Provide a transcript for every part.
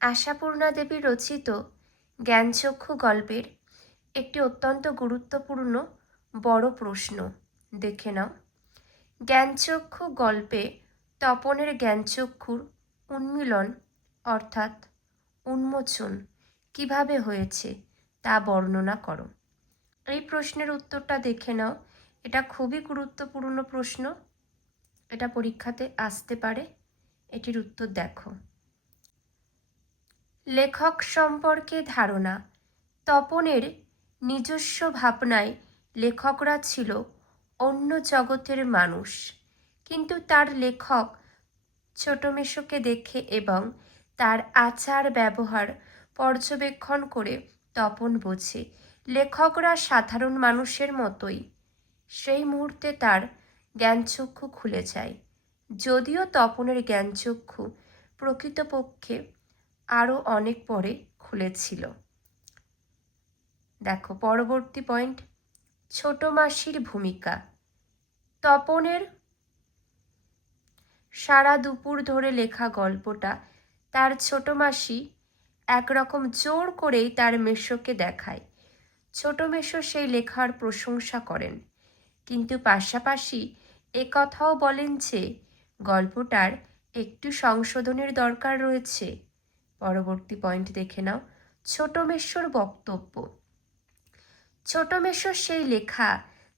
আশাপূর্ণা দেবী রচিত জ্ঞানচক্ষু গল্পের একটি অত্যন্ত গুরুত্বপূর্ণ বড় প্রশ্ন দেখে নাও। জ্ঞানচক্ষু গল্পে তপনের জ্ঞানচক্ষুর উন্মীলন অর্থাৎ উন্মোচন কিভাবে হয়েছে তা বর্ণনা করো। এই প্রশ্নের উত্তরটা দেখে নাও। এটা খুবই গুরুত্বপূর্ণ প্রশ্ন, এটা পরীক্ষাতে আসতে পারে। এটির উত্তর দেখো। লেখক সম্পর্কে ধারণা। তপনের নিজস্ব ভাবনায় লেখকরা ছিল অন্য জগতের মানুষ, কিন্তু তার লেখক ছোট মেশোকে দেখে এবং তার আচার ব্যবহার পর্যবেক্ষণ করে তপন বোঝে লেখকরা সাধারণ মানুষের মতোই। সেই মুহূর্তে তার জ্ঞানচক্ষু খুলে যায়, যদিও তপনের জ্ঞানচক্ষু প্রকৃতপক্ষে আরও অনেক পরে খুলেছিল। দেখো পরবর্তী পয়েন্ট, ছোট মাসির ভূমিকা। তপনের সারা দুপুর ধরে লেখা গল্পটা তার ছোট মাসি একরকম জোর করেই তার মেশোকে দেখায়। ছোট মেশো সেই লেখার প্রশংসা করেন, কিন্তু পাশাপাশি একথাও বলেন যে গল্পটার একটু সংশোধনের দরকার রয়েছে। পরবর্তী পয়েন্ট দেখে নাও, ছোট মেশোর বক্তব্য। ছোট মেশো সেই লেখা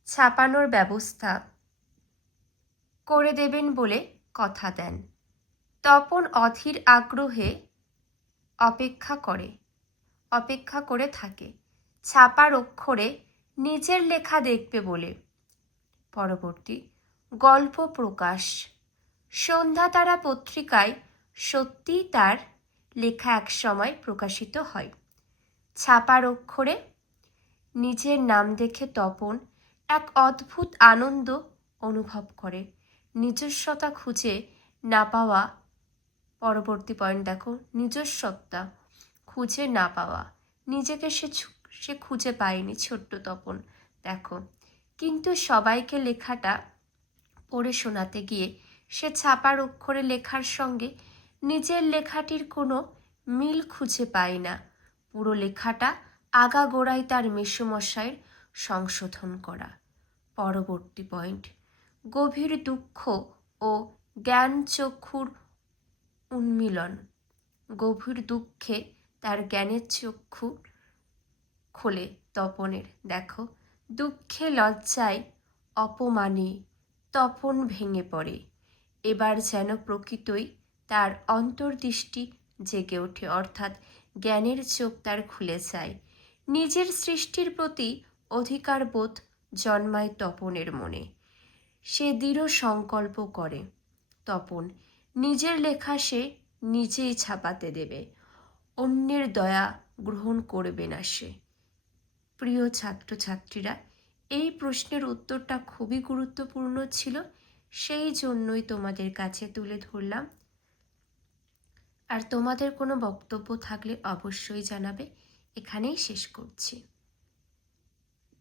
ছাপানোর ব্যবস্থা করে দেবেন বলে কথা দেন। তপন অধীর আগ্রহে অপেক্ষা করে থাকে ছাপার অক্ষরে নিজের লেখা দেখবে বলে। পরবর্তী গল্প প্রকাশ। সন্ধ্যা তারা পত্রিকায় সত্যিই তার লেখা একসময় প্রকাশিত হয়। ছাপার অক্ষরে নিজের নাম দেখে তপন এক অদ্ভুত আনন্দ অনুভব করে। নিজস্বতা খুঁজে না পাওয়া। পরবর্তী পয়েন্ট দেখো, নিজস্বতা খুঁজে না পাওয়া। নিজেকে সে খুঁজে পায়নি ছোট্ট তপন। দেখো, কিন্তু সবাইকে লেখাটা পড়ে শোনাতে গিয়ে সে ছাপার অক্ষরে লেখার সঙ্গে নিজের লেখাটির কোনো মিল খুঁজে পায় না। পুরো লেখাটা আগাগোড়াই তার মেসোমশাইয়ের সংশোধন করা। পরবর্তী পয়েন্ট, গভীর দুঃখ ও জ্ঞানচক্ষুর উন্মীলন। গভীর দুঃখে তার জ্ঞানের চক্ষু খোলে তপনের। দেখো, দুঃখে লজ্জায় অপমানে তপন ভেঙে পড়ে। এবার যেন প্রকৃতই তার অন্তর্দৃষ্টি জেগে ওঠে, অর্থাৎ জ্ঞানের চোখ তার খুলে যায়। নিজের সৃষ্টির প্রতি অধিকারবোধ জন্মায় তপনের মনে। সে দৃঢ় সংকল্প করে তপন নিজের লেখা সে নিজেই ছাপাতে দেবে, অন্যের দয়া গ্রহণ করবে না সে। প্রিয় ছাত্রছাত্রীরা, এই প্রশ্নের উত্তরটা খুবই গুরুত্বপূর্ণ ছিল, সেই জন্যই তোমাদের কাছে তুলে ধরলাম। আর তোমাদের কোনো বক্তব্য থাকলে অবশ্যই জানাবে। এখানেই শেষ করছি।